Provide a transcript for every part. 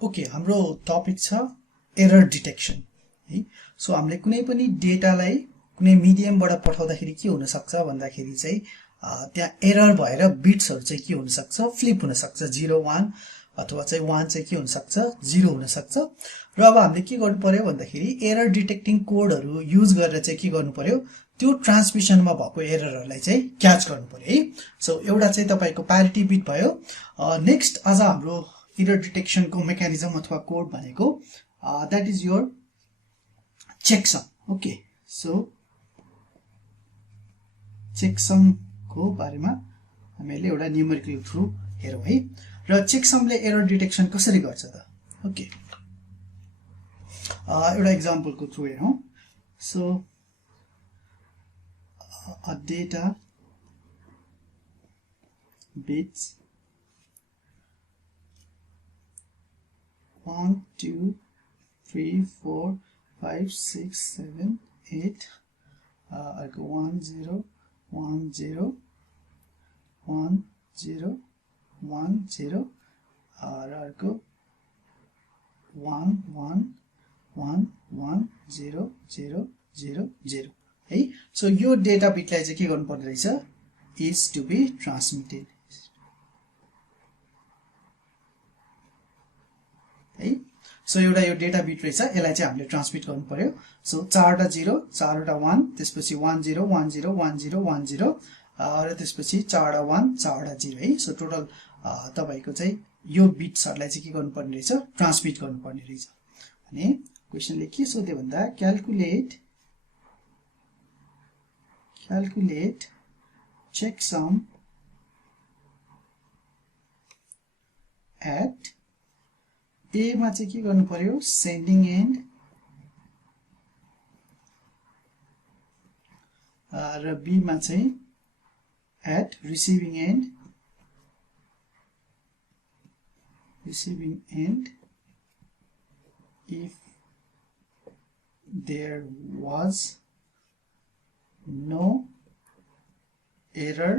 Okay, हाम्रो topic छ error detection है। सो हामीले कुनै पनि डेटालाई कुनै मिडियमबाट पठाउँदाखेरि के हुन सक्छ भन्दाखेरि चाहिँ त्यहाँ एरर भएर बिट्सहरु चाहिँ के हुन सक्छ, फ्लिप हुन सक्छ, 0 1 अथवा चाहिँ 1 चाहिँ के हुन सक्छ, 0 हुन सक्छ। र अब हामीले के गर्नु पर्यो भन्दाखेरि एरर डिटेक्टिङ कोडहरु युज गरेर चाहिँ के गर्नु पर्यो, त्यो ट्रान्समिसनमा भएको एररहरुलाई चाहिँ क्याच गर्नु पर्यो है। सो एउटा चाहिँ तपाईको प्यारिटी बिट भयो। नेक्स्ट आज हाम्रो एरर डिटेक्सन को मेकानिजम अथवा कोड भनेको that is your checksum. Okay, so checksum को बारेमा हामीले एउटा न्यूमेरिकल थ्रु हेरौं है। र चेकसमले एरर डिटेक्सन कसरी गर्छ त? ओके, एउटा एक्जाम्पल को थ्रु हेरौं। सो a data bits 1 2 3 4 5 6 7 8 अर्को 1 0 1 0 1 0 1 0 र अर्को 1 1 1 1 0 0 0 0 है। सो यो डेटा बिटलाई चाहिँ के गर्नु पर्ने रहेछ, इज टु बी ट्रान्समिटेड है। सो एउटा यो डेटा बिट रहेछ, यसलाई चाहिँ हामीले ट्रान्समिट गर्नु पर्यो। सो 4 वटा 0 4 वटा 1, त्यसपछि 1 0 1 0 1 0 1 0 र त्यसपछि 4 वटा 1 4 वटा 0 है। सो टोटल तपाईको चाहिँ यो बिट्सहरुलाई चाहिँ के गर्नु पर्ने रहेछ, ट्रान्समिट गर्नु पर्ने रहेछ। अनि क्वेशनले के सोध्यो भन्दा calculate checksum at A मा चाहिँ के गर्नु पर्यो, सेन्डिङ एन्ड र B मा चाहिँ at receiving end if there was no error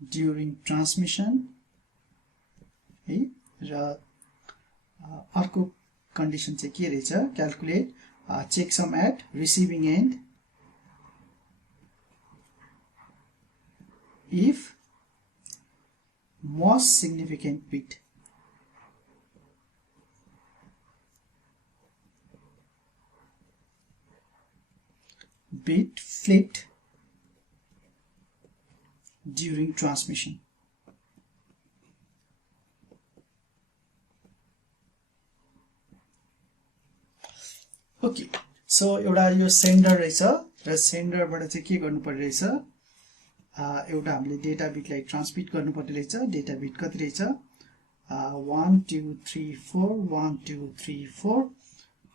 during transmission है। र अर्को कन्डिसन चाहिँ के रहेछ, calculate checksum at receiving end if most significant bit flipped during transmission। Okay, so एउटा यो सेन्डर रहेछ र सेन्डरबाट चाहिँ के गर्नु पर्ने रहेछ, एउटा हामीले डेटा बिटलाई ट्रान्समिट गर्नु पर्ने रहेछ। डेटा बिट कति रहेछ, 1 2 3 4 1 2 3 4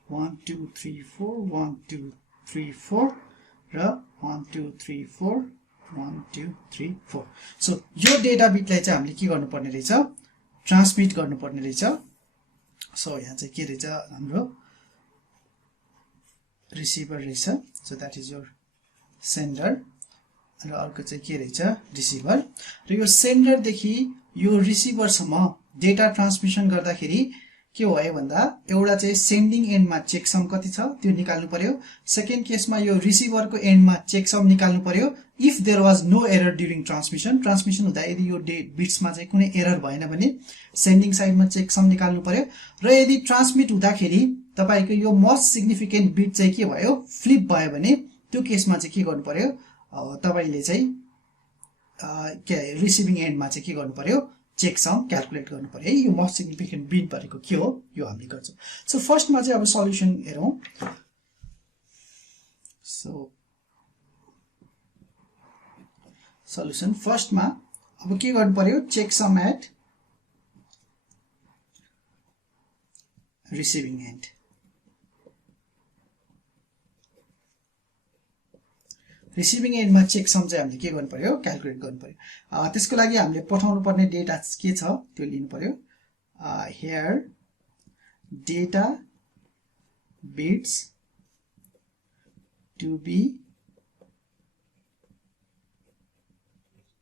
1 2 3 4 1 2 3 4 र 1 2 3 4 1 2 3 4। सो यो डेटा बिटलाई चाहिँ हामीले के गर्नु पर्ने रहेछ, ट्रान्समिट गर्नु पर्ने रहेछ। सो यहाँ चाहिँ के रहेछ, हाम्रो रिसिभर रहेछ। So that is your sender र अर्को चाहिँ के रहेछ, रिसिभर। र यो सेन्डर देखि यो रिसिभर सम्म डेटा ट्रान्समिसन गर्दाखेरि के भयो भन्दा एउटा चाहिँ सेन्डिङ एन्डमा चेकसम कति छ त्यो निकाल्नु पर्यो। सेकेन्ड केसमा यो रिसिभरको एन्डमा चेकसम निकाल्नु पर्यो if there was no error during transmission हुँदा यदि यो बिट्समा चाहिँ कुनै एरर भएन भने सेन्डिङ साइडमा चेकसम निकाल्नु पर्यो। र यदि ट्रान्समिट हुँदाखेरि तपाईको यो मोस्ट सिग्निफिकेन्ट बिट चाहिँ के भयो, फ्लिप भयो भने त्यो केसमा चाहिँ के गर्नु पर्यो, तपाईले चाहिँ के रिसिभिङ एन्डमा चाहिँ के गर्नु पर्यो, चेकसम क्याल्कुलेट गर्नु पर्यो है। यो मोस्ट सिग्निफिकेन्ट बिट भनेको के हो, यो हामीले गर्छौं। सो फर्स्टमा चाहिँ अब सल्युसन हेरौं। सो सल्युसन फर्स्टमा अब के गर्नु पर्यो, checksum at receiving end. Receiving एन्डमा चेकसम चाहिँ हामीले के गर्नु पर्यो, क्याल्कुलेट गर्नु पर्यो। त्यसको लागि हामीले पठाउनु पर्ने डेटा के छ त्यो लिनु पर्यो। Here data bits to be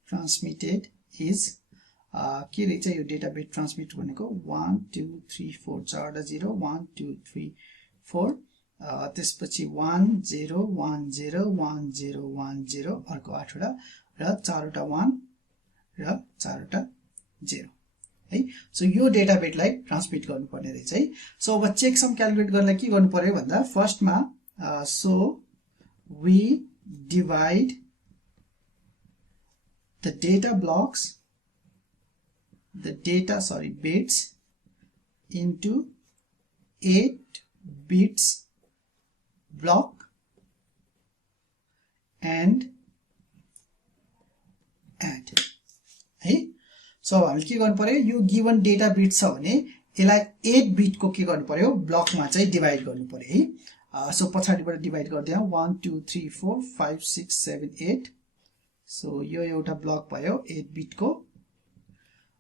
transmitted is के रहेछ यो डेटा बिट ट्रान्समिट भनेको 1 2 3 4 चारवटा 0 1 2 3 4 त्यसपछि 1 0 1 0 1 0 1 0 अर्को 8वटा र 4वटा 1 र 4वटा 0 है। सो यो डेटा बिटलाई ट्रान्समिट गर्नुपर्ने रहेछ है। सो अब चेक सम क्याल्कुलेट गर्नलाई के गर्नु पर्यो भन्दा फर्स्टमा so we divide the data blocks bits into 8 bits block and add है। सो अब हामीले के गर्नु पर्यो यो गिवन डेटा बिट छ भने यसलाई 8 बिट को के गर्नु पर्यो ब्लकमा चाहिँ डिभाइड गर्नु पर्यो है। सो पछाडीबाट डिभाइड गर्दै 1 2 3 4 5 6 7 8 सो यो एउटा ब्लक भयो 8 बिट को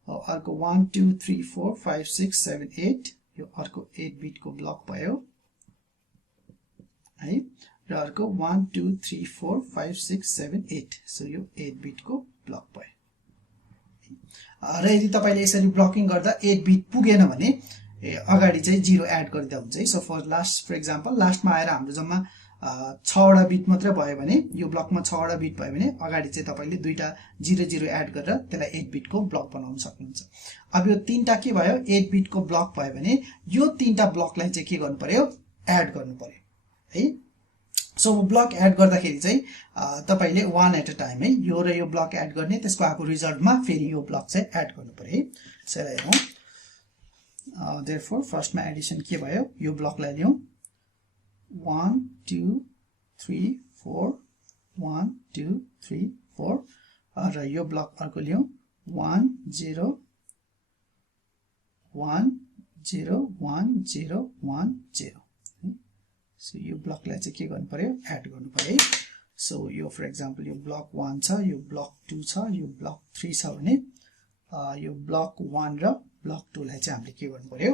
अर्को 1 2 3 4 5 6 7 8 यो अर्को 8 बिट को ब्लक भयो है र अर्को 1 2 3 4 5 6 7 8 सो यो 8 बिट को ब्लक भयो र यदि तपाईले यसरी ब्लकिङ गर्दा 8 बिट पुगेन भने अगाडि चाहिँ 0 एड गरिदा हुन्छ है। सो फर एक्जाम्पल लास्टमा आएर हाम्रो जम्मा 6वटा बिट मात्र भयो भने यो ब्लकमा 6वटा बिट भयो भने अगाडि चाहिँ तपाईले दुईटा 0 0 एड गरेर त्यसलाई 8 बिट को ब्लक बनाउन सक्नुहुन्छ। अब यो तीनटा के भयो 8 बिट को ब्लक भयो भने यो तीनटा ब्लकलाई चाहिँ के गर्नु पर्यो एड गर्नु पर्यो है। सो ब्लक एड गर्दाखेरि चाहिँ तपाईले 1 एट अ टाइम है यो र यो ब्लक एड गर्ने त्यसको आको रिजल्टमा फेरि यो ब्लक चाहिँ एड गर्नु पर्यो है। यसलाई हेरौं देयरफोर फर्स्टमा एडिसन के भयो यो ब्लकलाई लियौं 1 2 3 4 1 2 3 4 र यो ब्लक अर्को लियौं 1 0 1 0 1 0 1 0 सो यो ब्लकलाई चाहिँ के गर्नु पर्यो एड गर्नु पर्यो है। सो यो फर एक्जाम्पल यो ब्लक 1 छ यो ब्लक 2 छ यो ब्लक 3 छ भने यो ब्लक 1 र ब्लक 2 लाई चाहिँ हामीले के गर्नु पर्यो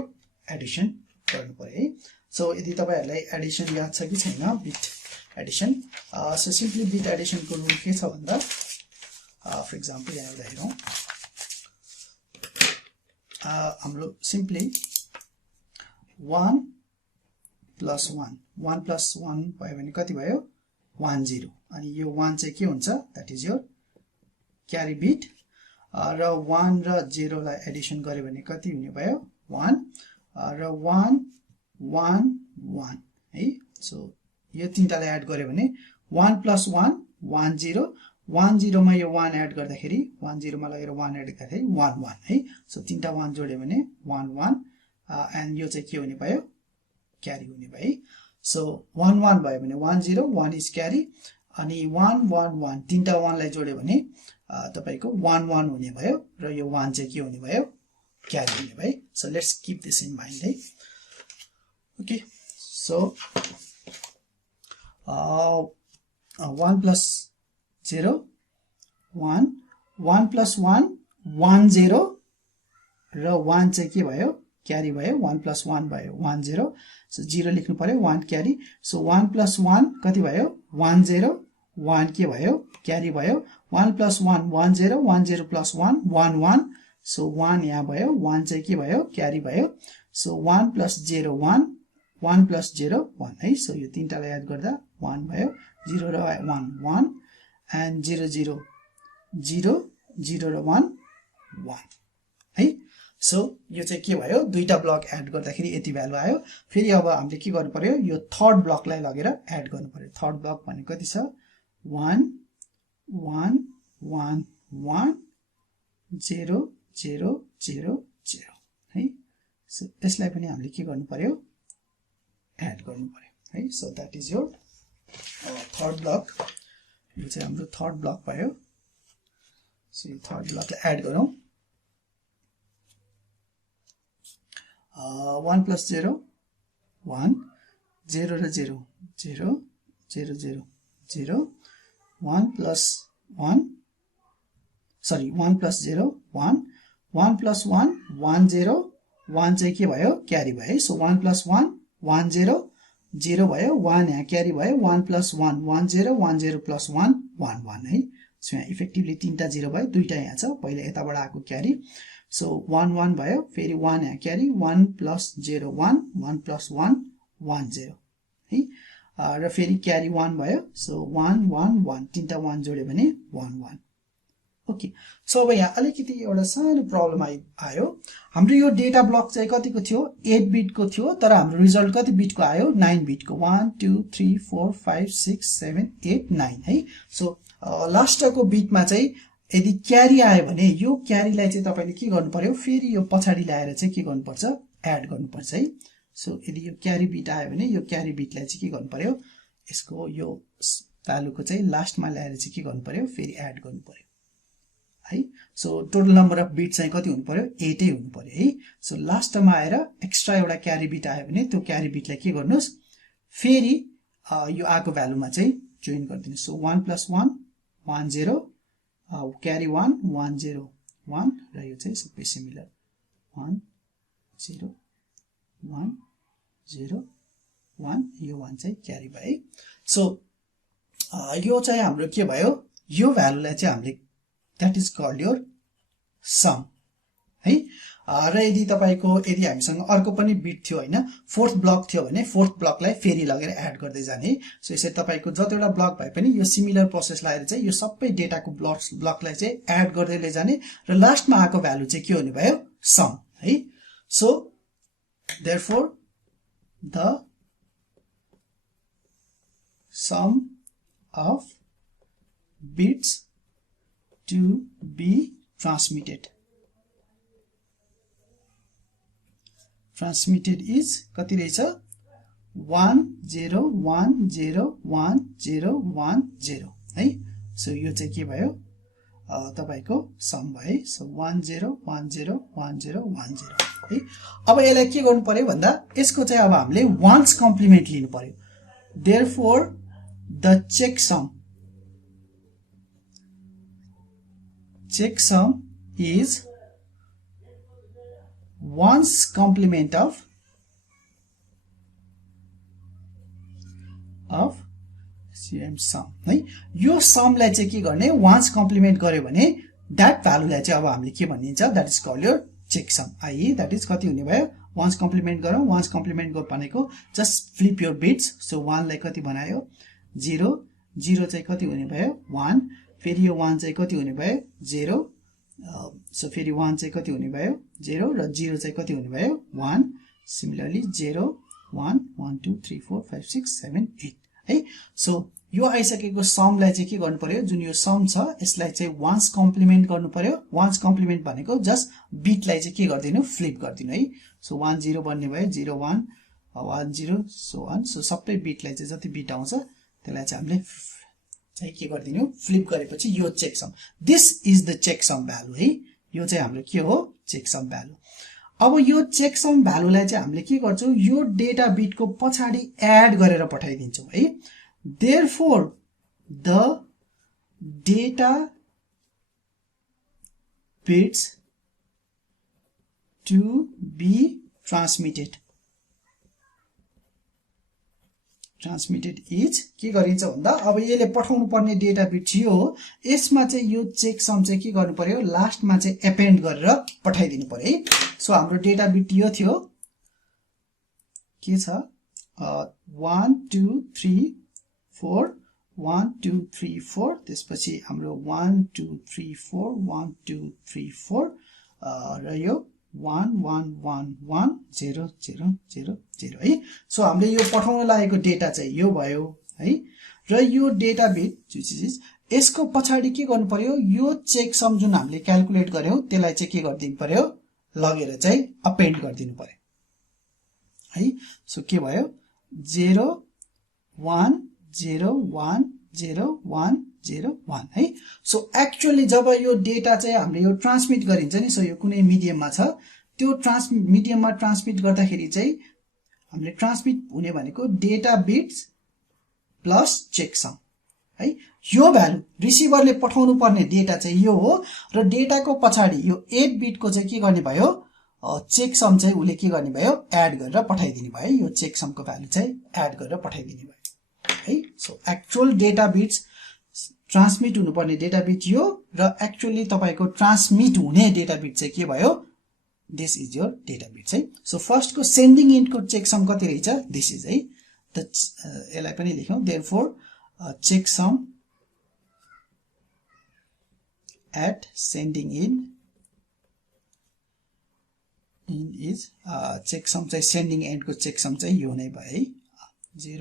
एडिसन गर्नु पर्यो है। सो यदि तपाईहरुलाई एडिसन याद छ कि छैन beet Edison so simply beet Edison को रुल के छ भन्दा फर एक्जाम्पल यहाँ एउटा हेरौं हाम्रो सिम्पली 1 plus 1 1 plus 1 भयो भने कति भयो 1 0 अनि यो 1 चाहिँ के हुन्छ that is your carry bit र 1 र 0 लाई एडिसन गर्यो भने कति हुने भयो 1 र 1 1 1 है। सो यो तीनटालाई एड गर्यो भने 1 plus 1 1 0 1 0 मा यो 1 एड गर्दाखेरि 1 0 मा लगेर 1 एड गर्दाखेरि 1 1 है। सो तीनटा 1 जोड्यो भने 1 1 एन्ड यो चाहिँ के हुने भयो क्यारी हुने भयो। सो 1 1 भयो भने 1 0 1 इज क्यारी अनि 1 1 1 तीनटा 1 लाई जोड्यो भने तपाईको 1 1 हुने भयो र यो 1 चाहिँ के हुने भयो क्यारी हुने भयो। So let's keep this in mind है। ओके सो 1 plus 0 1 1 plus 1 1 0 र 1 चाहिँ के भयो क्यारी भयो 1 plus 1 भयो 1 0 सो 0 लेख्नु पर्यो 1 क्यारी। सो 1 plus 1 कति भयो 1 0 1 के भयो क्यारी भयो 1 plus 1 1 0 1 0 plus 1 1 1 सो 1 यहाँ भयो 1 चाहिँ के भयो क्यारी भयो। सो 1 plus 0 1 1 plus 0 1 है। सो यो तीनटालाई एड गर्दा 1 भयो 0 र 1 1 एन्ड 0 0 0 0 र 1 1 है। सो यो चाहिँ के भयो दुईटा ब्लक एड गर्दाखेरि यति भ्यालु आयो। फेरि अब हामीले के गर्नु पर्यो यो थर्ड ब्लकलाई लगेर एड गर्नु पर्यो। थर्ड ब्लक भनेको कति छ 1 1 1 1 0 0 0 0 है। सो त्यसलाई पनि हामीले के गर्नु पर्यो एड गर्नु पर्यो है। So that is your third block. यो चाहिँ हाम्रो थर्ड ब्लक भयो। सो यो थर्ड ब्लकलाई एड गरौँ 1 plus 0 1 0 र 0 0 0 0 0 1 plus 1 sorry 1 plus 0 1 1 plus 1 1 0 1 चाहिँ के भयो क्यारी भयो। सो 1 plus 1 1 0 0 भयो 1 यहाँ क्यारी भयो 1 plus 1 1 0 1 0 plus 1 1 1 है। सो यहाँ इफेक्टिभली तीनटा 0 भयो, दुईटा यहाँ छ, पहिला यताबाट आएको क्यारी, सो 1 1 भयो, फेरि 1 यहाँ क्यारी, 1 + 0 1, 1 + 1 1 0 है, र फेरि क्यारी 1 भयो, सो 1 1 1, तीनटा 1 जोड्यो भने 1 1। ओके, सो अब यहाँ अलिकति एउटा सानो प्रब्लम आयो। हाम्रो यो डेटा ब्लक चाहिँ कतिको थियो, 8 बिटको थियो, तर हाम्रो रिजल्ट कति बिटको आयो, 9 बिटको, 1 2 3 4 5 6 7 8 9 है। सो लास्टको बिटमा चाहिँ यदि क्यारी आयो भने यो क्यारीलाई चाहिँ तपाईले के गर्नु पर्यो, फेरि यो पछाडी ल्याएर चाहिँ के गर्नुपर्छ, एड गर्नुपर्छ है। सो यदि यो क्यारी बिट आयो भने यो क्यारी बिटलाई चाहिँ के गर्नु पर्यो, यसको यो भ्यालुको चाहिँ लास्टमा ल्याएर चाहिँ के गर्नु पर्यो, फेरि एड गर्नु पर्यो है। So total number of beet चाहिँ कति हुनु पर्यो, 8 हुनु पर्यो है। सो लास्टमा आएर एक्स्ट्रा एउटा क्यारी बिट आयो भने त्यो क्यारी बिटलाई के गर्नुस्, फेरि यो आएको भ्यालुमा चाहिँ जोइन गरिदिनुस्। सो 1 + 1 1 0, क्यारी 1 1 0 1, र यो चाहिँ सबै सिमिलर 1 0 1 0 1, यो 1 चाहिँ क्यारी भयो है। सो यो चाहिँ हाम्रो के भयो, यो भ्यालुलाई चाहिँ हामीले that is called your sum है। र यदि तपाईको यदि हामीसँग अर्को पनि बिट थियो हैन, फोर्थ ब्लक थियो भने फोर्थ ब्लकलाई फेरि लगेर एड गर्दै जाने। सो यसरी तपाईको जतिवटा ब्लक भए पनि यो सिमिलर प्रोसेस लगाएर चाहिँ यो सबै डेटाको ब्लकलाई चाहिँ एड गर्दै लैजाने, र लास्टमा आएको भ्यालु चाहिँ के हुने भयो, सम है। So therefore the sum of bits to be transmitted is कति रहेछ, 1 0 1 0 1 0 1 0 है। सो यो चाहिँ के भयो, तपाईको सम भयो। सो 1 0 1 0 1 0 1 0 है। अब यसलाई के गर्नु पर्यो भन्दा यसको चाहिँ अब हामीले वन्स कम्प्लिमेन्ट लिनु पर्यो। therefore the checksum is ones complement of sum है। यो समलाई चाहिँ के गर्ने, वन्स कम्प्लिमेन्ट गर्यो भने दैट भ्यालुलाई चाहिँ अब हामीले के भनिन्छ, that is called your checksum. I that is कति हुने भयो, वन्स कम्प्लिमेन्ट गरौँ। वन्स कम्प्लिमेन्ट भनेको just flip your bits. So 1 लाई कति बनायो, 0 0 चाहिँ कति हुने भयो, 1, फेरि यो 1 चाहिँ कति हुने भयो, 0, सो फेरि 1 चाहिँ कति हुने भयो, 0, र 0 चाहिँ कति हुने भयो, 1। सिमिलरली 0 1 1 2 3 4 5 6 7 8 है। सो यो आइसकेको समलाई चाहिँ के गर्नु पर्यो, जुन यो सम छ यसलाई चाहिँ वन्स कम्प्लिमेन्ट गर्नु पर्यो। वन्स कम्प्लिमेन्ट भनेको जस्ट बिटलाई चाहिँ के गरिदिनु, फ्लिप गरिदिनु है। सो 1 0 बन्ने भयो, 0 1 1 0 सो अन। सो सबै बिटलाई चाहिँ जति बिट आउँछ त्यसलाई चाहिँ हामीले चाहिँ के गरिदिनु, फ्लिप गरेपछि यो checksum, this is the checksum value है। यो चाहिँ हाम्रो के हो, चेकसम भ्यालु। अब यो चेकसम भ्यालुलाई चाहिँ हामीले के गर्छौं, यो डेटा बिटको पछाडी एड गरेर पठाइदिन्छौं है। therefore the data bits to be transmitted is के गरिन्छ भन्दा अब यसले पठाउनु पर्ने डेटा बिट यो हो। यसमा चाहिँ यो चेकसम चाहिँ के गर्नु पर्यो, लास्टमा चाहिँ एपेन्ड गरेर पठाइदिनु पर्यो है। सो हाम्रो डेटा बिट यो थियो, के छ, 1 2 3 4 1 2 3 4, त्यसपछि हाम्रो 1 2 3 4 1 2 3 4, र यो 1 1 1 1 0 0 0 0 है। सो हामीले यो पठाउन लागेको डेटा चाहिँ यो भयो है। र यो डेटा बिट यसको पछाडी के गर्नु पर्यो, यो चेकसम जुन हामीले क्याल्कुलेट गर्यौं त्यसलाई चाहिँ के गरिदिनु पर्यो, लगेर चाहिँ अपेन्ड गरिदिनु पर्यो है। सो के भयो, 0 1 0 1 0 1 0 1 है। सो एक्चुअली जब यो डेटा चाहिँ हामीले यो ट्रान्समिट गरिन्छ नि, सो यो कुनै मिडियममा छ, त्यो मिडियममा ट्रान्समिट गर्दाखेरि चाहिँ हामीले ट्रान्समिट हुने भनेको डेटा बिट्स प्लस चेकसम है। यो भ्यालु रिसिभरले पठाउनु पर्ने डेटा चाहिँ यो हो, र डेटाको पछाडी यो 8 बिटको चाहिँ के गर्ने भयो, चेकसम चाहिँ उले के गर्ने भयो, एड गरेर पठाइदिने भयो। यो चेकसमको भ्यालु चाहिँ एड गरेर पठाइदिने भयो है। So actual data bits transmit हुनुपर्ने डेटा बिट यो र एक्चुअली तपाईको ट्रान्समिट हुने डेटा बिट चाहिँ के भयो this is your data bit चाहिँ सो फर्स्ट को सेन्डिङ एन्ड को चेकसम कति रहेछ दिस इज है द यसलाई पनि लेखौं therefore checksum at sending in is checksum चाहिँ सेन्डिङ एन्ड को चेकसम चाहिँ यो नै भयो है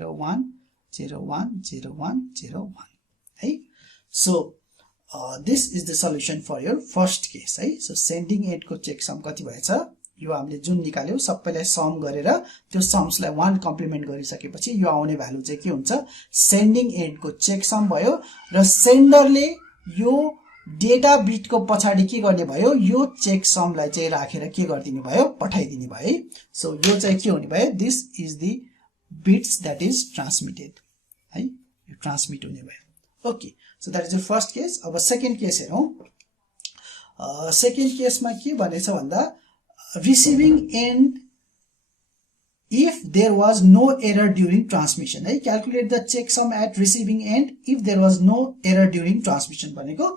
01 01 01 01 है so this is the solution for your first case है सो सेन्डिङ एन्ड को चेकसम कति भएछ यो हामीले जुन निकाल्यौ सबैलाई सम गरेर त्यो सम्सलाई 1 कम्प्लिमेन्ट गरिसकेपछि यो आउने भ्यालु चाहिँ के हुन्छ सेन्डिङ एन्ड को चेकसम भयो र सेन्डरले यो डेटा बिट को पछाडी के गर्ने भयो यो चेकसमलाई चाहिँ राखेर के गर्दिने भयो पठाइदिने भयो सो यो चाहिँ के हुने भयो this is the bits that is transmitted है यो ट्रान्समिट हुने भयो okay so that is the first case अब सेकेन्ड केस हेरौं सेकेन्ड केसमा के भनेछ भन्दा receiving end if there was no error during transmission है calculate the checksum at receiving end if there was no error during transmission भनेको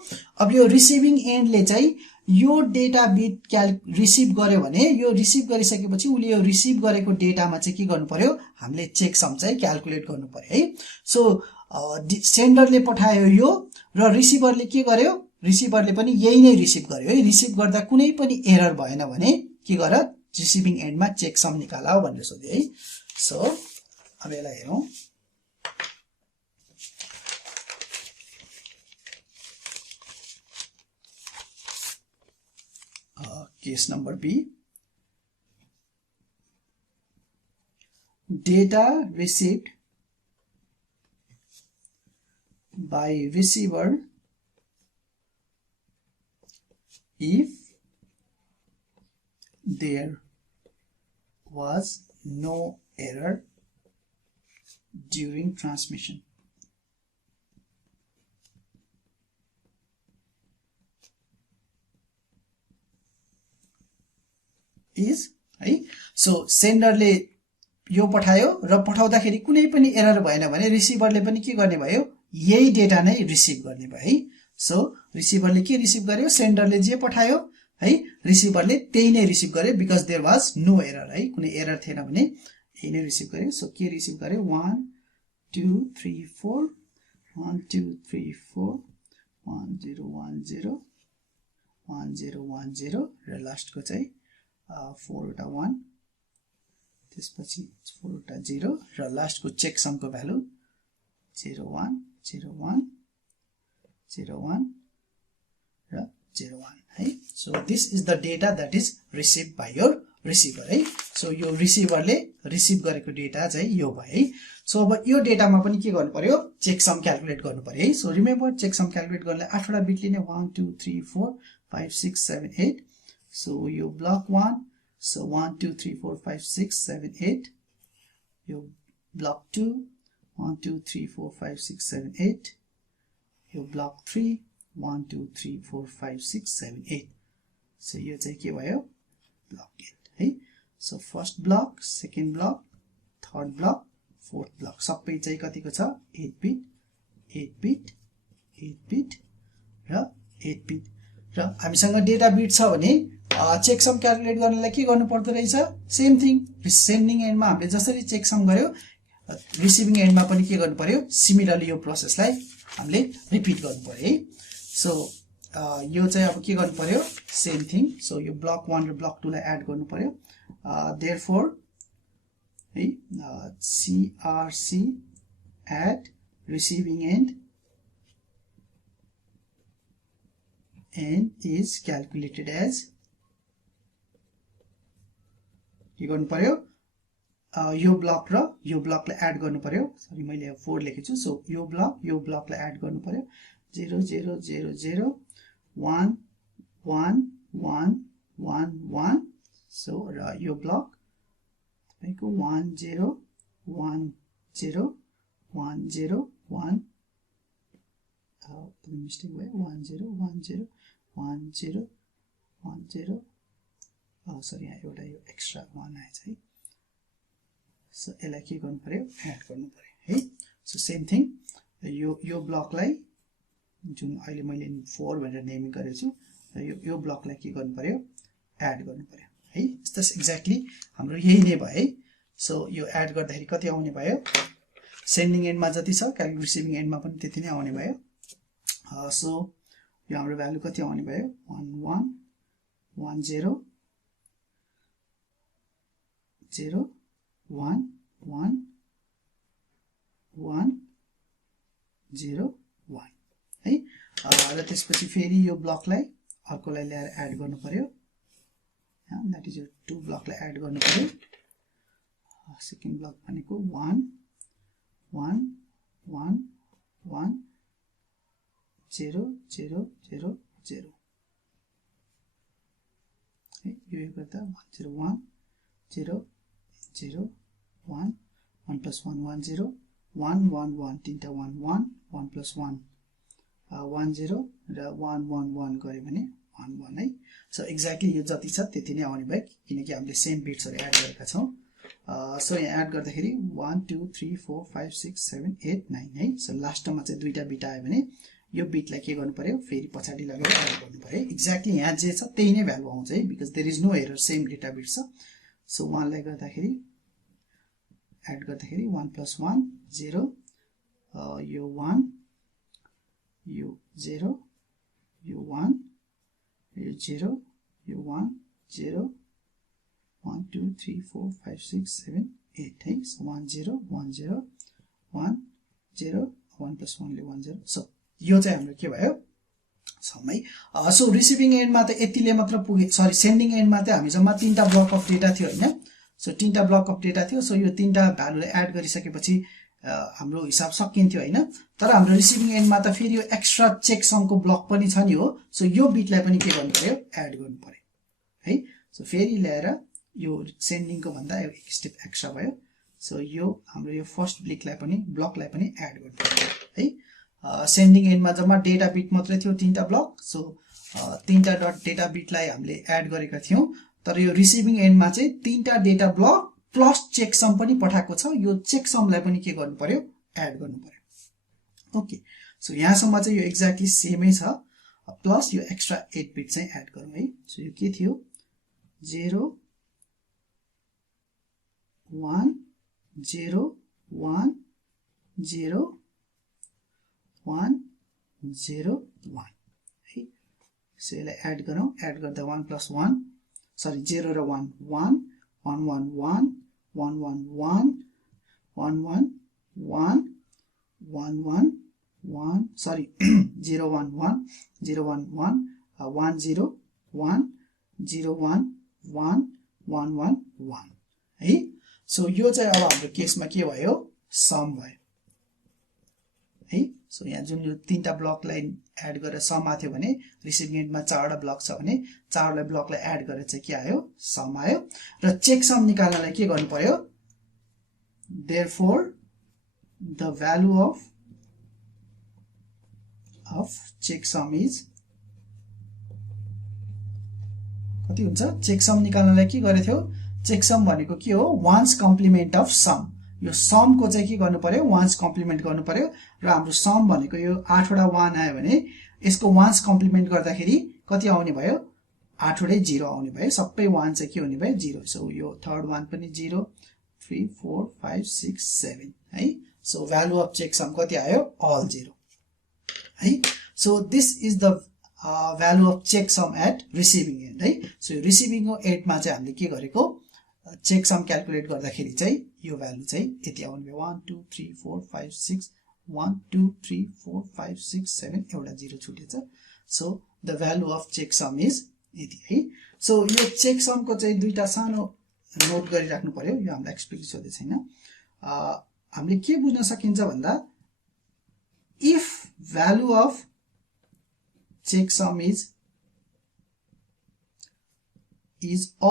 अब यो रिसिभिङ एन्ड ले चाहिँ यो डेटा बिट रिसिभ गर्यो भने यो रिसिभ गरिसकेपछि उले यो रिसिभ गरेको डेटामा चाहिँ के गर्नु पर्यो हामीले चेकसम चाहिँ क्याल्कुलेट गर्नु पर्यो है सो सेन्डरले पठायो यो र रिसिभरले के गर्यो रिसिभरले पनि यही नै रिसिभ गर्यो है रिसिभ गर्दा कुनै पनि एरर भएन भने के गर रिसिभिङ एन्डमा चेकसम निकाला भनेर सोध्यो है सो अब यसलाई हेरौं case number B data received by receiver if there was no error during transmission is है सो सेन्डरले यो पठायो र पठाउँदाखेरि कुनै पनि एरर भएन भने रिसिभरले पनि के गर्ने भयो यही डेटा नै रिसिभ गर्ने भयो है सो रिसिभरले के रिसिभ गर्यो सेन्डरले जे पठायो है रिसिभरले त्यही नै रिसिभ गर्यो because there was no error है कुनै एरर थिएन भने यही नै रिसिभ गर्यो सो के रिसिभ गर्यो 1 2 3 4 1 2 3 4 1 0 1 0 1 0 1 0 र लास्ट को चाहिँ 4 वटा 1 त्यसपछि 4 वटा 0 र लास्ट को चेकसम को भ्यालु 0 1 0 1 0 1 र 0 1 है so this is the data that is received by your receiver है so यो रिसिभरले रिसिभ गरेको डेटा चाहिँ यो भयो है so अब यो डेटामा पनि के गर्नु पर्यो चेकसम क्याल्कुलेट गर्नु पर्यो है so रिमेम्बर चेकसम क्याल्कुलेट गर्नलाई 8 वटा बिट लिने 1 2 3 4 5 6 7 8 so यो ब्लक 1 so 1 2 3 4 5 6 7 8 यो ब्लक 2 1 2 3 4 5 6 7 8 यो ब्लक 3 1 2 3 4 5 6 7 8 so यो चाहिँ के भयो ब्लक 8 है so first block second block third block fourth block सबै चाहिँ कतिको छ 8 बिट 8 बिट 8 बिट र 8 बिट र हामीसँग डेटा बिट छ भने चेकसम क्याल्कुलेट गर्नलाई के गर्नु पर्दो रहेछ सेम थिङ सेन्डिङ एन्डमा हामीले जसरी चेकसम गर्यो रिसिभिङ एन्डमा पनि के गर्नु पर्यो सिमिलरली यो प्रोसेसलाई हामीले रिपिट गर्नु पर्यो है सो यो चाहिँ अब के गर्नु पर्यो सेम थिङ सो यो ब्लक 1 र ब्लक 2 लाई एड गर्नु पर्यो देयरफोर है CRC at receiving end is calculated as के गर्नु पर्यो यो ब्लक र यो ब्लकलाई एड गर्नु पर्यो सरी मैले 4 लेखेको छु सो यो ब्लकलाई एड गर्नु पर्यो 0 0 0 0 1 1 1 1 1 सो र यो ब्लक तपाईको 1 0 1 0 1 0 1 मिस्टेक भयो 1 0 1 0 1 0 1 0 सरी यहाँ एउटा यो एक्स्ट्रा 1 आएछ है सो यसलाई के गर्नु पर्यो एड गर्नु पर्यो है सो सेम थिङ यो ब्लकलाई जुन अहिले मैले 4 भनेर नेमिङ गरेको छु र यो ब्लकलाई के गर्नु पर्यो एड गर्नु पर्यो है यस्तो एक्ज्याक्टली हाम्रो यही नै भयो है सो यो एड गर्दाखेरि कति आउने भयो सेन्डिङ एन्डमा जति छ क्यालकुलेट रिसिभिङ एन्डमा पनि त्यति नै आउने भयो सो यो हाम्रो भ्यालु कति आउने भयो 1110 0 1 1 1 0 1 है र त्यसपछि फेरि यो ब्लकलाई अर्कोलाई ल्याएर एड गर्नु पर्यो द्याट इज यो 2 ब्लकलाई एड गर्नु पर्यो सेकेन्ड ब्लक भनेको 1 1 1 1 0 0 0 0 है यो गर्दा 101 0 0 1 1 plus 1 1 0 1 1 1 तीनटा 1 1 1 plus 1 1 0 र 1 1 1 गर्यो भने 1 1 है सो एक्ज्याक्टली यो जति छ त्यति नै आउने भयो किनकि हामीले सेम बिट्सहरु एड गरेका छौं सो यहाँ एड गर्दाखेरि 1 2 3 4 5 6 7 8 9 है सो लास्टमा चाहिँ दुईटा बिट आयो भने यो बिटलाई के गर्नु पर्यो फेरि पछाडी लगेर एड गर्नु पर्यो एक्ज्याक्टली यहाँ जे छ त्यही नै भ्यालु आउँछ है because there is no error same data bit छ सो 1 लाई गर्दाखेरि एड गर्दाखेरि 1 plus 1 0 यो 1 यो 0 यो 1 यो 0 यो 1 0 1 2 3 4 5 6 7 8 है so 1 0 1 0 1 0 1 plus 1 ले 1 0 सो यो चाहिँ हाम्रो के भयो समय सो रिसिभिङ एन्डमा त यतिले मात्र पुगे सरी सेन्डिङ एन्डमा त हामी जम्मा तीनटा ब्लक अफ डेटा थियो हैन सो तीनटा ब्लक अफ डेटा थियो सो यो तीनटा भ्यालुलाई एड गरिसकेपछि हाम्रो हिसाब सकिन्थ्यो हैन तर हाम्रो रिसिभिङ एन्डमा त फेरि यो एक्स्ट्रा चेक समको ब्लक पनि छ नि हो सो यो बिटलाई पनि के गर्नु पर्यो एड गर्नु पर्यो है सो फेरि ल्याएर यो सेन्डिङको भन्दा एक स्टेप एक्स्ट्रा भयो सो यो हाम्रो यो फर्स्ट ब्लकलाई पनि एड गर्नु पर्यो है सेन्डिङ एन्डमा जम्मा डेटा बिट मात्रै थियो तीनटा ब्लक सो तीनटा डट डेटा बिटलाई हामीले एड गरेका थियौं तर यो रिसिभिङ एन्डमा चाहिँ तीनटा data block plus checksum पनि पठाएको छ यो चेक समलाई पनि के गर्नु पर्यो एड गर्नु पर्यो ओके सो यहाँसम्म चाहिँ यो एक्ज्याक्टली सेमै छ प्लस यो एक्स्ट्रा 8 बिट चाहिँ एड गरौँ है सो यो के थियो 0 1 0 1 0 1 0 1 है सो यसलाई एड गरौँ एड गर्दा 1 plus 1 सरी 0 र 1 1 1 1 1 1 1 1 1 1 1 1 1 1 sorry 0 1 1 0 1 1 1 0 1 0 1 1 1 1 1 है सो यो चाहिँ अब हाम्रो केसमा के भयो सम भयो है सो यहाँ जुन यो तीनटा ब्लकलाई एड गरेर सम आथ्यो भने रिसिभिङ एन्डमा चारवटा ब्लक छ भने चारवटा ब्लकलाई एड गरेर चाहिँ के आयो सम आयो र चेक सम निकाल्नलाई के गर्नु पर्यो therefore the value of checksum is कति हुन्छ चेकसम निकाल्नलाई के गरे थियो चेकसम भनेको के हो वन्स कम्प्लिमेन्ट अफ सम यो सम को चाहिँ के गर्नु पर्यो वन्स कम्प्लिमेन्ट गर्नु पर्यो र हाम्रो सम भनेको यो 8 वटा 1 आयो भने यसको वन्स कम्प्लिमेन्ट गर्दाखेरि कति आउने भयो 8 वटै 0 आउने भयो सबै 1 चाहिँ के हुने भयो 0 सो यो थर्ड 1 पनि 0 3 4 5 6 7 है सो भ्यालु अफ चेकसम कति आयो अल 0 है so this is the value of checksum at receiving end है सो रिसिभिङ एन्डमा चाहिँ हामीले के गरेको चेकसम क्याल्कुलेट गर्दाखेरि चाहिँ यो भ्यालु चाहिँ यति आउने भयो 1 2 3 4 5 6 1 2 3 4 5 6 7 एउटा 0 छुटेछ so the value of checksum is यति है सो यो चेकसमको चाहिँ दुईटा सानो नोट गरिराख्नु पर्यो यो हामीलाई एक्सप्लिकेसन हुँदै छैन हामीले के बुझ्न सकिन्छ भन्दा if value of checksum is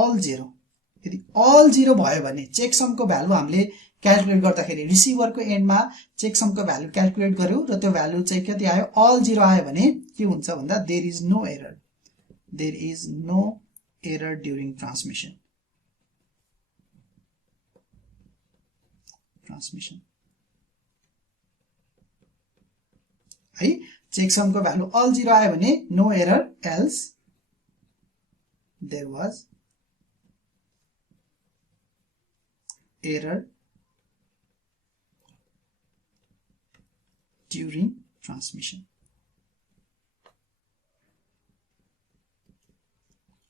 all 0 यदि अल 0 भयो भने चेकसमको भ्यालु हामीले क्याल्कुलेट गर्दाखेरि रिसिभरको एन्डमा चेकसमको भ्यालु क्याल्कुलेट गर्यो र त्यो भ्यालु चाहिँ कति आयो अल 0 आयो भने के हुन्छ भन्दा there is no error during transmission है चेकसम को भ्यालु अल 0 आयो भने no error, else there was error during transmission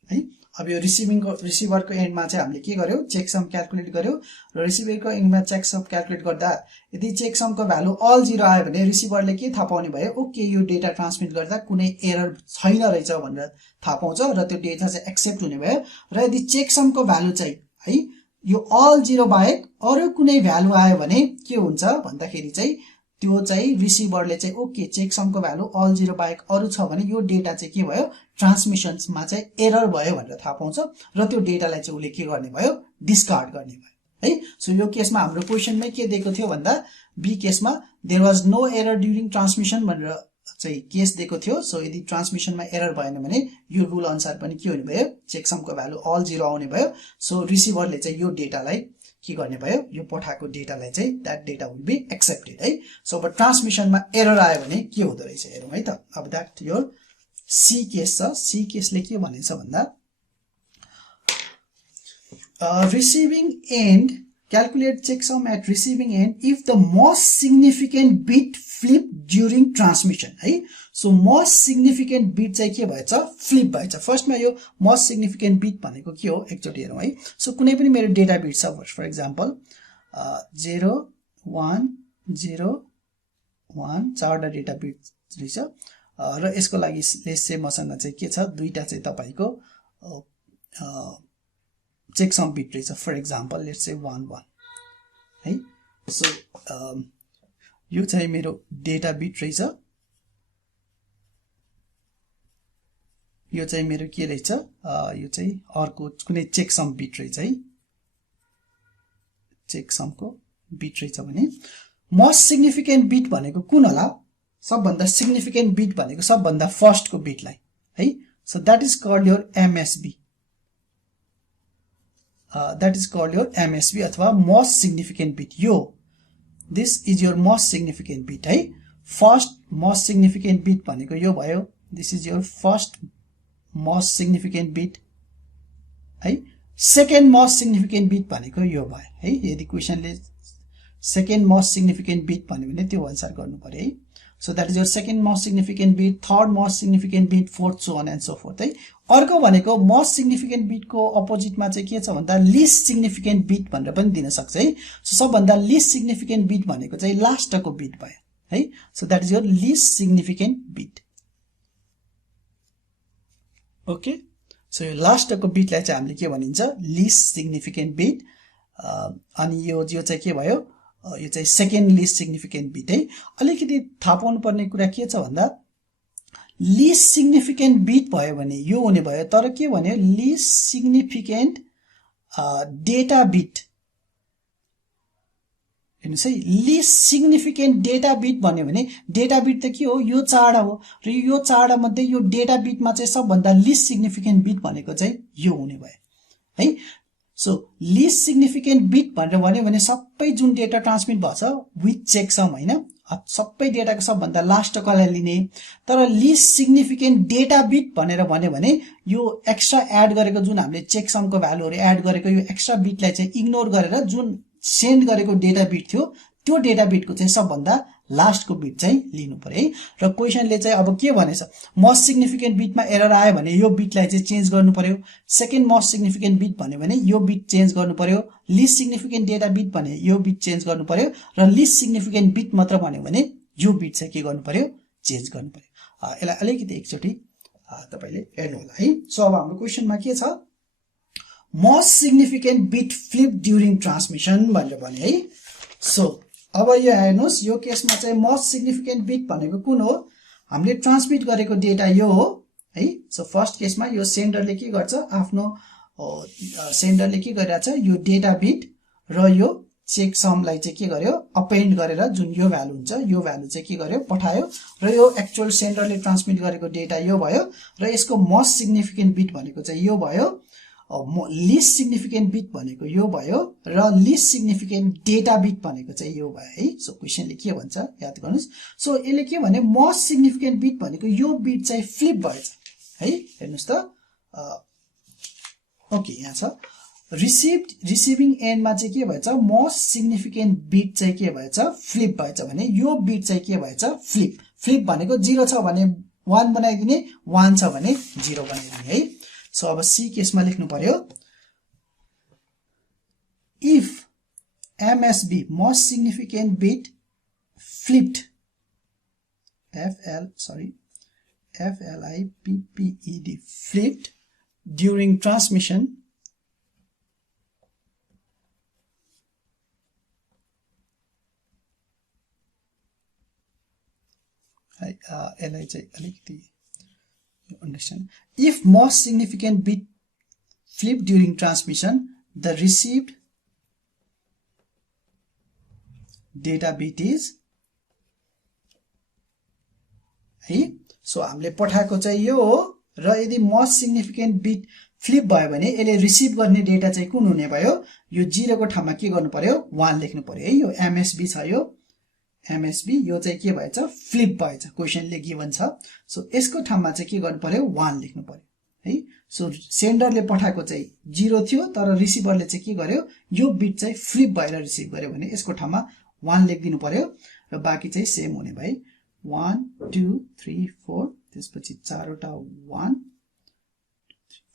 है। अब यो रिसिभरको एन्डमा चाहिँ हामीले के गर्यो, चेकसम क्याल्कुलेट गर्यो र रिसिभरको एन्डमा चेकसम क्याल्कुलेट गर्दा यदि चेकसमको भ्यालु अल 0 आयो भने रिसिभरले के थाहा पाउने भयो, ओके यो डेटा ट्रान्समिट गर्दा कुनै एरर छैन रहेछ भनेर थाहा पाउँछ र त्यो डेटा चाहिँ एक्सेप्ट हुने भयो। र यदि चेकसमको भ्यालु चाहिँ है यो अल 0 बाहेक अरु कुनै भ्यालु आयो भने के हुन्छ भन्दाखेरि चाहिँ त्यो चाहिँ रिसिभरले चाहिँ ओके चेकसमको भ्यालु अल 0 बाहेक अरु छ भने यो डेटा चाहिँ के भयो, ट्रान्समिसनमा चाहिँ एरर भयो भनेर थाहा पाउँछ र त्यो डेटालाई चाहिँ उले के गर्ने भयो, डिस्कार्ड गर्ने भयो है। सो यो केसमा हाम्रो क्वेशनमै के दिएको थियो भन्दा बी केसमा there was no error during transmission भनेर चाहिँ केस दिएको थियो। सो यदि ट्रान्समिसनमा एरर भएन भने यो रुल अनुसार पनि के हुने भयो, चेकसमको भ्यालु अल 0 आउने भयो। सो रिसिभरले चाहिँ यो डेटालाई के गर्ने भयो, यो पठाएको डेटालाई चाहिँ that data will be accepted है। सो अब ट्रान्समिसनमा एरर आयो भने के हुँदो रहेछ हेरौँ है त। अब द्याट यो सी केस छ। सी केसले के भनेछ भन्दा receiving end, calculate checksum at receiving end if the most significant bit flip during transmission है। so most significant bit चाहिँ के भएछ, flip भएछ। फर्स्टमा यो most significant bit भनेको के हो एकचोटी हेरौँ है। so कुनै पनि मेरो डेटा बिट छ, फर एक्जाम्पल 0 1 0 1 चारवटा डेटा बिट रहेछ र यसको लागि लेट्स चाहिँ मसँग चाहिँ के छ, दुईटा चाहिँ तपाईको चेकसम बिट रहेछ, फर एक्जाम्पल लेट्स चाहिँ 1 1 है। सो यो चाहिँ मेरो डेटा बिट रहेछ, यो चाहिँ मेरो के रहेछ, यो चाहिँ अर्को कुनै चेकसम बिट रहेछ है, चेकसमको बिट रहेछ भने मोस्ट सिग्निफिकेन्ट बिट भनेको कुन होला, सबभन्दा सिग्निफिकेन्ट बिट भनेको सबभन्दा फर्स्टको बिटलाई है। So that is called your MSB, that is called your MSB अथवा most significant bit। यो this is your most significant bit है। first most significant bit भनेको यो भयो, this is your first most significant bit है। second most significant bit भनेको यो भयो है। यदि क्वेशनले second most significant bit भन्यो भने त्यो अनुसार गर्नु पर्यो है। so that is your second most significant bit, third most significant bit, fourth so on and so forth है। अर्को भनेको मोस्ट सिग्निफिकेन्ट बिटको अपोजिटमा चाहिँ के छ भन्दा लिस्ट सिग्निफिकेन्ट बिट भनेर पनि दिन सक्छ है। सो सबभन्दा लिस्ट सिग्निफिकेन्ट बिट भनेको चाहिँ लास्टको बिट भयो है। So that is your list significant beet. Okay, so यो लास्टको बिटलाई चाहिँ हामीले के भनिन्छ, लिस्ट सिग्निफिकेन्ट बिट। अनि यो चाहिँ के भयो, यो चाहिँ सेकेन्ड लिस्ट सिग्निफिकेन्ट बिट है। अलिकति थाहा पाउनु पर्ने कुरा के छ भन्दा लिस्ट सिग्निफिकेन्ट बिट भयो भने यो हुने भयो, तर के भन्यो लिस्ट सिग्निफिकेन्ट डेटा बिट, हेर्नुस् है, लिस्ट सिग्निफिकेन्ट डेटा बिट भन्यो भने डेटा बिट त के हो, यो चारवटा हो र यो चारवटा मध्ये यो डेटा बिटमा चाहिँ सबभन्दा लिस्ट सिग्निफिकेन्ट बिट भनेको चाहिँ यो हुने भयो है। सो लिस्ट सिग्निफिकेन्ट बिट भनेर भन्यो भने सबै जुन डेटा ट्रान्समिट भछ विथ चेकसम हैन, सबै डेटाको सबभन्दा लास्टकोलाई लिने। तर लिस्ट सिग्निफिकेन्ट डेटा बिट भनेर भन्यो भने यो एक्स्ट्रा एड गरेको जुन हामीले चेकसमको भ्यालुहरु एड गरेको यो एक्स्ट्रा बिटलाई चाहिँ इग्नोर गरेर जुन सेन्ड गरेको डेटा बिट थियो त्यो डेटा बिटको चाहिँ सबभन्दा लास्टको बिट चाहिँ लिनु पर्यो है। र क्वेशनले चाहिँ अब के भनेछ, मोस्ट सिग्निफिकेन्ट बिटमा एरर आयो भने यो बिटलाई चाहिँ चेन्ज गर्नु पर्यो, सेकेन्ड मोस्ट सिग्निफिकेन्ट बिट भन्यो भने यो बिट चेन्ज गर्नु पर्यो, लिस्ट सिग्निफिकेन्ट डेटा बिट भने यो बिट चेन्ज गर्नु पर्यो र लिस्ट सिग्निफिकेन्ट बिट मात्र भन्यो भने यो बिट चाहिँ के गर्नु पर्यो, चेन्ज गर्नु पर्यो। यसलाई अलिकति एकचोटी तपाईले हेर्नु होला है। सो अब हाम्रो क्वेशनमा के छ, most significant beet flip during transmission भनेर भने है। सो अब यो हेर्नुस्, यो केसमा चाहिँ मोस्ट सिग्निफिकेन्ट बिट भनेको कुन हो, हामीले ट्रान्समिट गरेको डेटा यो हो है। सो फर्स्ट केसमा यो सेन्डरले के गर्छ, आफ्नो सेन्डरले के गरिरहेछ, यो डेटा बिट र यो चेकसमलाई चाहिँ के गर्यो, अपेन्ड गरेर जुन यो भ्यालु हुन्छ यो भ्यालु चाहिँ के गर्यो, पठायो र यो एक्चुअल सेन्डरले ट्रान्समिट गरेको डेटा यो भयो र यसको मोस्ट सिग्निफिकेन्ट बिट भनेको चाहिँ यो भयो। लिस्ट सिग्निफिकेन्ट बिट भनेको यो भयो र लिस्ट सिग्निफिकेन्ट डेटा बिट भनेको चाहिँ यो भयो है। सो क्वेसनले के भन्छ याद गर्नुस्। सो यसले के भने मोस्ट सिग्निफिकेन्ट बिट भनेको यो बिट चाहिँ फ्लिप भएछ है। हेर्नुस् त ओके यहाँ छ रिसिभिङ एन्डमा चाहिँ के भएछ मोस्ट सिग्निफिकेन्ट बिट चाहिँ के भएछ फ्लिप भएछ भने यो बिट चाहिँ के भएछ फ्लिप भनेको 0 छ भने 1 बनाइदिने 1 छ भने 0 बनाइदिने है। सो अब सी केसमा लेख्नु पर्यो if MSB most significant beet flipped FLIPPED flipped during transmission LI चाहिँ अलिकति understand. If most significant bit flip during transmission, the received data bit is है। सो हामीले पठाएको चाहिँ यो हो र यदि मोस्ट सिग्निफिकेन्ट बिट फ्लिप भयो भने यसले रिसिभ गर्ने डेटा चाहिँ कुन हुने भयो यो 0 को ठाउँमा के गर्नु पर्यो 1 लेख्नु पर्यो है। यो एमएसबी छ यो एमएसबी यो चाहिँ के भएछ फ्लिप भएछ क्वेसनले गिभन छ। सो यसको ठाउँमा चाहिँ के गर्नु पर्यो 1 लेख्नु पर्यो है। सो सेन्डरले पठाएको चाहिँ 0 थियो तर रिसिभरले चाहिँ के गर्यो यो बिट चाहिँ फ्लिप भएर रिसिभ गर्यो भने यसको ठाउँमा 1 लेखिदिनु पर्यो र बाँकी चाहिँ सेम हुने भयो 1 2 3 4 त्यसपछि 4 वटा 1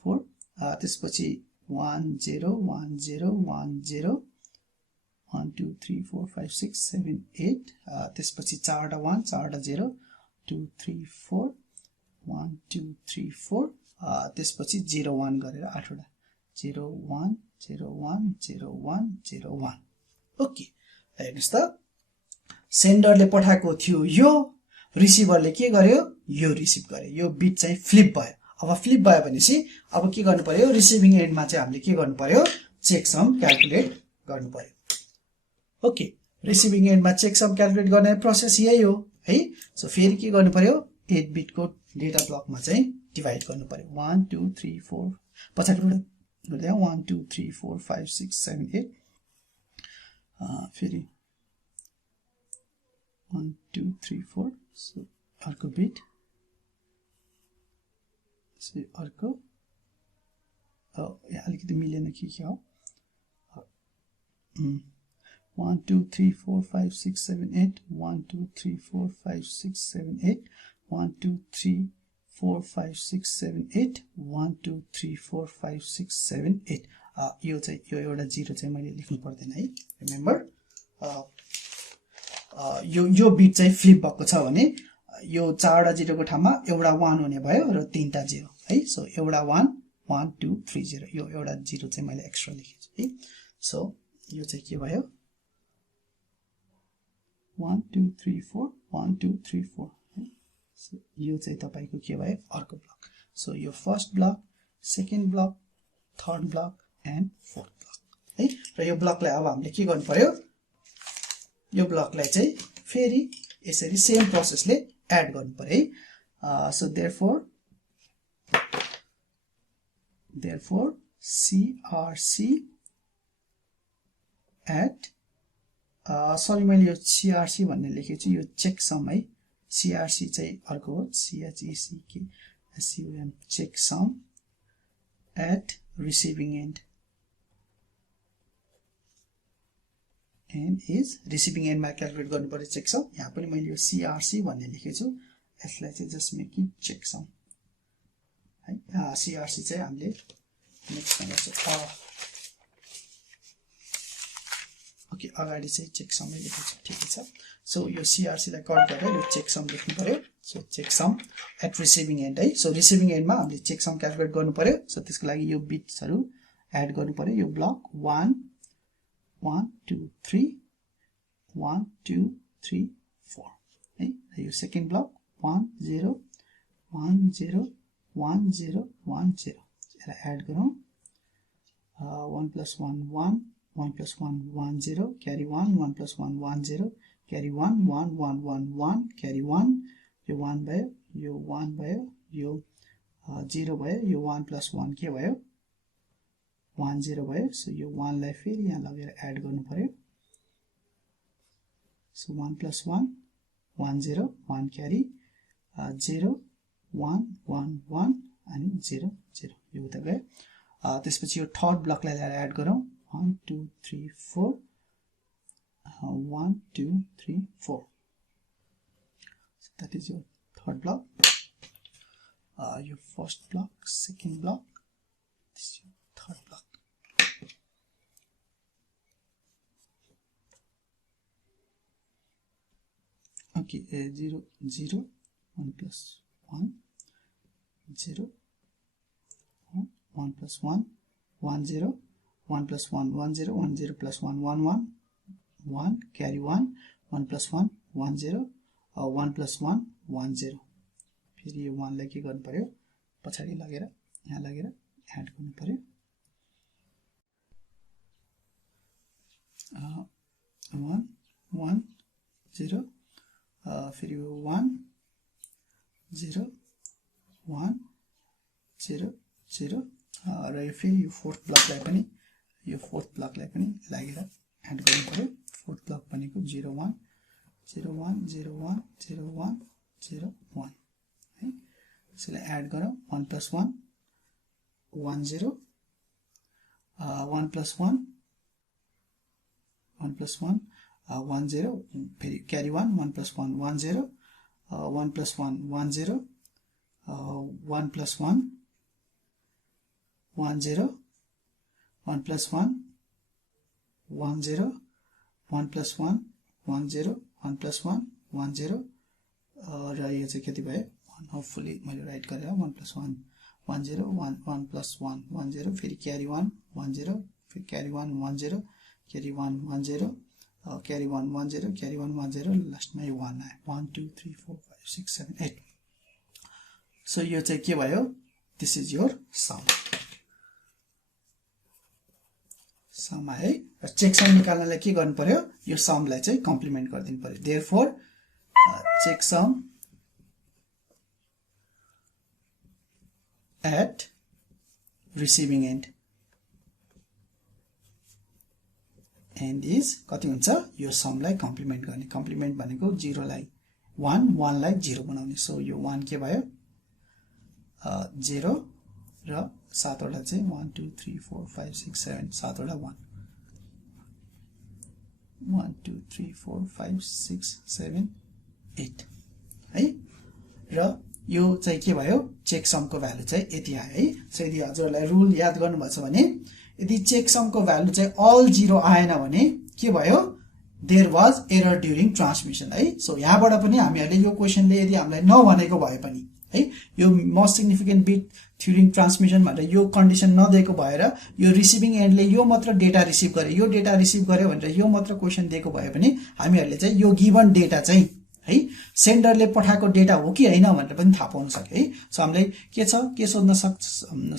4 त्यसपछि 1 0 1 0 1 0 1 2 3 4 5 6 7 8 त्यसपछि 4 वटा 1 4 वटा 0 2 3 4 1 2 3 4 त्यसपछि 0 1 गरेर 8 वटा 0 1 0 1 0 1 0 1 ओके। हेर्नुस् त सेन्डरले पठाएको थियो यो रिसिभरले के गर्यो यो रिसिभ गर्यो यो बिट चाहिँ फ्लिप भयो। अब फ्लिप भयो भनेपछि अब के गर्नु पर्यो रिसिभिङ एन्डमा चाहिँ हामीले के गर्नु पर्यो चेक सम क्याल्कुलेट गर्नु पर्यो ओके। रिसिभिङ एन्डमा चेक सम क्याल्कुलेट गर्ने प्रोसेस यही हो है। सो फेरि के गर्नु पर्यो 8 बिटको डेटा ब्लकमा चाहिँ डिभाइड गर्नु पर्यो 1 2 3 4 पछाडिबाट गर्दै 1 2 3 4 5 6 7 8 फेरि 1 2 3 4 सो अर्को बिट अर्को यहाँ अलिकति मिलेन के हो 1 2 3 4 5 6 7 8 1 2 3 4 5 6 7 8 1 2 3 4 5 6 7 8 1 2 3 4 5 6 7 8 यो चाहिँ यो एउटा 0 चाहिँ मैले लेख्नु पर्दैन है। रिमेम्बर यो बिट चाहिँ फ्लिप भएको छ भने यो 4 वटा 0 को ठाउँमा एउटा 1 हुने भयो र 3टा 0 है। सो एउटा 1 1 2 3 0 यो एउटा 0 चाहिँ मैले एक्स्ट्रा लेखेको छु है। सो यो चाहिँ के भयो 1 2 3 4 1 2 3 4 है। सो यो चाहिँ तपाईको के भयो अर्को ब्लक। सो यो first block second block third block and forth block है। र यो ब्लकलाई अब हामीले के गर्नु पर्यो यो ब्लकलाई चाहिँ फेरि यसरी सेम प्रोसेसले एड गर्नु पर्यो है। So therefore CRC at sorry मैले यो CRC भन्ने लेखेको छु यो चेक सम है। CRC चाहिँ अर्को हो CHECKSUM checksum at receiving end is receiving end मा क्याल्कुलेट गर्नु पर्यो चेक सम। यहाँ पनि मैले यो CRC भन्ने लेखेको छु यसलाई चाहिँ जस्ट मेकिङ चेक सम है। CRC चाहिँ हामीले नेक्स्टमा गर्छौँ ओके अगाडि चाहिँ चेक समै लेखेको छु ठिकै छ। सो यो CRC लाई कट गरेर यो चेक सम लेख्नु पर्यो। So checksum at receiving end है। सो रिसिभिङ एन्डमा हामीले चेक सम क्याल्कुलेट गर्नु पर्यो। सो त्यसको लागि यो बिट्सहरु एड गर्नु पर्यो। यो ब्लक 1 1 2 3 1 2 3 4 है। यो सेकेन्ड ब्लक 1 0 1 0 1 0 1 0 यसलाई एड गरौँ 1 + 1 1 1 + 1 1 0 carry 1 1 + 1 1 0 carry 1 1 1 1 1 carry 1 यो 1 भयो यो 1 भयो यो 0 भयो यो 1 + 1 के भयो 1 0 भयो सो यो 1 लाई फेरि यहाँ लगेर एड गर्नु पर्यो सो 1 + 1 1 0 1 क्यारी 0 1 1 1 अनि 0 0 यो उता गयो त्यसपछि यो थर्ड ब्लकलाई ल्याएर एड गरौँ 1 2 3 4 1 2 3 4 so that is your third block your first block second block this is your third block okay 0 0 1 + 1 0 1 + 1 1 0 1 + 1 1 0 1 0 + 1 1 1 1 carry 1 1 + 1 1 0 1 + 1 1 0 फेरि यो 1 लाई के गर्नु पर्यो पछाडी लगेर यहाँ लगेर एड गर्नु पर्यो 1 1 0 फेरि यो 1 0 1 0 0 र यो फेरि यो फोर्थ ब्लकलाई पनि लागेर एड गर्नु पर्यो फोर्थ ब्लक भनेको 0 1 0 1 0 1 0 1 0 1 है यसलाई एड गरौँ 1 + 1 1 0 1 + 1 1 + 1 1 0 फेरि क्यारी 1 1 + 1 1 0 1 + 1 1 0 1 + 1 1 0 1 + 1 1 0 1 + 1 1 0 1 + 1 1 0 र यो चाहिँ कति भयो होपफुली मैले राइट गरेर 1 + 1 1 0 1 1 + 1 1 0 फेरि क्यारी 1 1 0 फेरि क्यारी 1 1 0 क्यारी 1 1 0 क्यारी 1 1 0 क्यारी 1 1 0 लास्टमा यो 1 आयो 1 2 3 4 5 6 7 8 सो यो चाहिँ के भयो दिस इज योर सम है चेक सम निकाल्नलाई के गर्नु पर्यो यो समलाई चाहिँ कम्प्लिमेन्ट गरिदिनु पर्यो therefore checksum at receiving end is कति हुन्छ यो समलाई कम्प्लिमेन्ट गर्ने कम्प्लिमेन्ट भनेको 0 लाई 1 1 लाई 0 बनाउने सो यो 1 के भयो 0 र 7 वटा चाहिँ 1 2 3 4 5 6 7 7 वटा 1 2 3 4 5 6 7 8 है र यो चाहिँ के भयो चेक समको भ्यालु चाहिँ यति आयो है सो यदि हजुरलाई रुल याद गर्नुभएको छ भने यदि चेक समको भ्यालु चाहिँ अल 0 आएन भने के भयो there was error during transmission है सो यहाँबाट पनि हामीहरूले यो क्वेशनले यदि हामीलाई नभनेको भए पनि है यो most significant beet during transmission भनेर यो कन्डिसन नदिएको भएर यो रिसिभिङ एन्डले यो मात्र डेटा रिसिभ गरे यो डेटा रिसिभ गर्यो भनेर यो मात्र क्वेशन दिएको भए पनि हामीहरूले चाहिँ यो गिभन डेटा चाहिँ है सेन्डरले पठाएको डेटा हो कि हैन भनेर पनि थाहा पाउन सक्यो है सो हामीले के सोध्न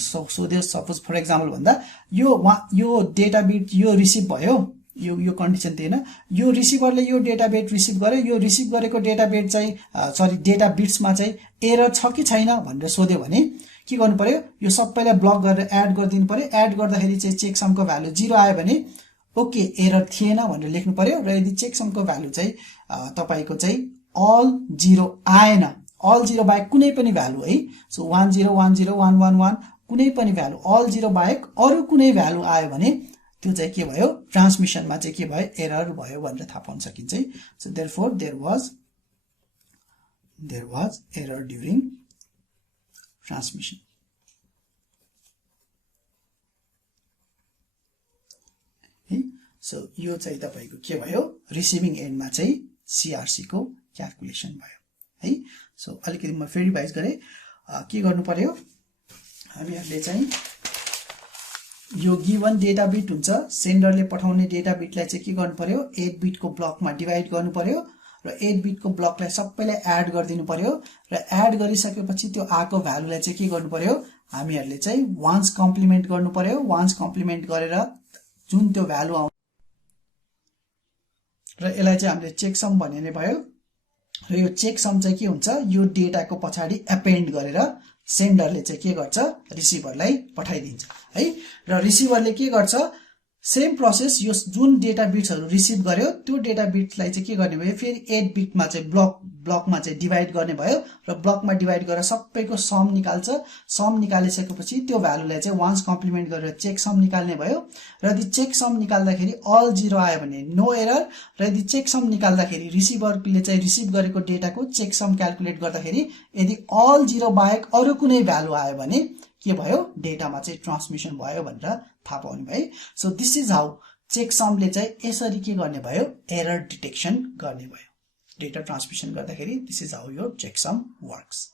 सोध्यो सपोज फर एक्जाम्पल भन्दा यो डेटा बिट यो रिसिभ भयो यो कन्डिसन थिएन यो रिसिभरले यो डेटा बिट रिसिभ गर्यो यो रिसिभ गरेको डेटा बिट चाहिँ डेटा बिट्समा चाहिँ एरर छ कि छैन भनेर सोध्यो भने के गर्नु पर्यो यो सबैलाई ब्लक गरेर एड गरिदिनु पर्यो एड गर्दाखेरि चाहिँ चेक समको भ्यालु 0 आयो भने ओके एरर थिएन भनेर लेख्नु पर्यो र यदि चेक समको भ्यालु चाहिँ तपाईको चाहिँ अल 0 आएन अल 0 बाहेक कुनै पनि भ्यालु है सो 1 0 1 0 1 1 1 कुनै पनि भ्यालु अल 0 बाहेक अरु कुनै भ्यालु आयो भने त्यो चाहिँ के भयो ट्रान्समिसनमा चाहिँ के भयो एरर भयो भनेर थाहा पाउन सकिन्छ है so therefore there was error during transmission है सो यो चाहिँ तपाईको के भयो रिसिभिङ एन्डमा चाहिँ सीआरसी को क्याल्कुलेसन भयो है सो अलिकति म फेरि रिभाइज गरे के गर्नु पर्यो हामीहरुले चाहिँ यो गिवन डेटा बिट हुन्छ सेन्डरले पठाउने डेटा बिटलाई चाहिँ के गर्नु पर्यो 8 बिट को ब्लकमा डिवाइड गर्नु पर्यो र 8 बिट को ब्लकलाई सबैलाई एड गरिदिनु पर्यो र एड गरिसकेपछि त्यो आको भ्यालुलाई चाहिँ के गर्नु पर्यो हामीहरुले चाहिँ वान्स कम्प्लिमेन्ट गर्नु पर्यो वान्स कम्प्लिमेन्ट गरेर जुन त्यो भ्यालु आउँछ र यसलाई चाहिँ हामीले चेक सम भन्ने भयो र यो चेक सम चाहिँ के हुन्छ यो डेटाको पछाडी एपेन्ड गरेर सेन्डरले चाहिँ के गर्छ रिसिभरलाई पठाइदिन्छ है र रिसिभरले के गर्छ सेम प्रोसेस यो जुन डेटा बिट्सहरु रिसिभ गर्यो त्यो डेटा बिट्सलाई चाहिँ के गर्ने भयो फेरि 8 बिटमा चाहिँ ब्लकमा चाहिँ डिभाइड गर्ने भयो र ब्लकमा डिभाइड गरेर सबैको सम निकाल्छ सम निकालिसकेपछि त्यो भ्यालुलाई चाहिँ वन्स कम्प्लिमेन्ट गरेर चेक सम निकाल्ने भयो र यदि चेक सम निकाल्दाखेरि अल 0 आयो भने नो एरर र यदि चेक सम निकाल्दाखेरि रिसिभरले चाहिँ रिसिभ गरेको डेटाको चेक सम क्याल्कुलेट गर्दाखेरि यदि अल 0 बाहेक अरु कुनै भ्यालु आयो भने के भयो डेटामा चाहिँ ट्रान्समिसन भयो भनेर थाहा पाउने भयो so this is how check समले चाहिँ यसरी के गर्ने भयो एरर डिटेक्सन गर्ने भयो डेटा ट्रान्समिसन गर्दाखेरि this is how your checksum works